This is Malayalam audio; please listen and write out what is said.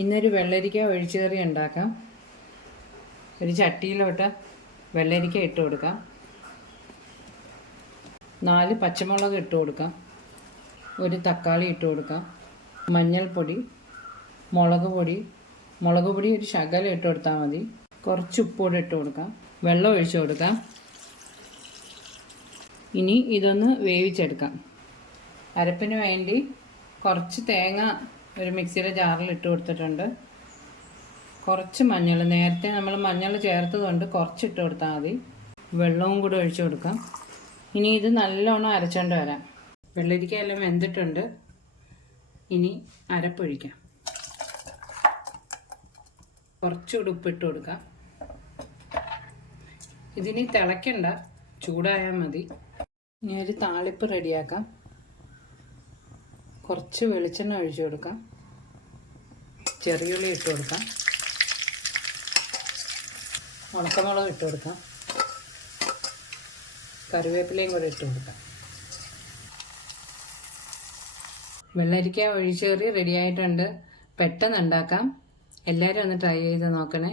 ഇന്നൊരു വെള്ളരിക്ക ഒഴിച്ചുകറി ഉണ്ടാക്കാം. ഒരു ചട്ടിയിലോട്ട് വെള്ളരിക്ക ഇട്ട് കൊടുക്കാം. നാല് പച്ചമുളക് ഇട്ട് കൊടുക്കാം. ഒരു തക്കാളി ഇട്ട് കൊടുക്കാം. മഞ്ഞൾപ്പൊടി മുളക് പൊടി. മുളക് പൊടി ഒരു ശകലം ഇട്ട് കൊടുത്താൽ മതി. കുറച്ച് ഉപ്പൂടെ ഇട്ട് കൊടുക്കാം. വെള്ളം ഒഴിച്ചു കൊടുക്കാം. ഇനി ഇതൊന്ന് വേവിച്ചെടുക്കാം. അരപ്പിന് വേണ്ടി കുറച്ച് തേങ്ങ ഒരു മിക്സിയുടെ ജാറിൽ ഇട്ട് കൊടുത്തിട്ടുണ്ട്. കുറച്ച് മഞ്ഞൾ നേരത്തെ നമ്മൾ മഞ്ഞൾ ചേർത്തതുകൊണ്ട് കുറച്ച് ഇട്ട് കൊടുത്താൽ മതി. വെള്ളവും കൂടി ഒഴിച്ചു കൊടുക്കാം. ഇനി ഇത് നല്ലോണം അരച്ചോണ്ട് വരാം. വെള്ളരിക്ക എല്ലാം വെന്തിട്ടുണ്ട്. ഇനി അരപ്പൊഴിക്കാം. കുറച്ചുകൂടി ഉപ്പിട്ട് കൊടുക്കാം. ഇതിനി തിളയ്ക്കണ്ട. ചൂടായാൽ മതി. ഇനി ഒരു താളിപ്പ് റെഡിയാക്കാം. കുറച്ച് വെളിച്ചെണ്ണ ഒഴിച്ചു കൊടുക്കാം. ചെറിയുള്ളി ഇട്ട് കൊടുക്കാം. ഉണക്കമുളക് ഇട്ട് കൊടുക്കാം. കറിവേപ്പിലയും കൂടെ ഇട്ട് കൊടുക്കാം. വെള്ളരിക്ക ഒഴിച്ചേറി റെഡി ആയിട്ടുണ്ട്. പെട്ടെന്ന് ഉണ്ടാക്കാം. എല്ലാവരും ഒന്ന് ട്രൈ ചെയ്ത് നോക്കണേ.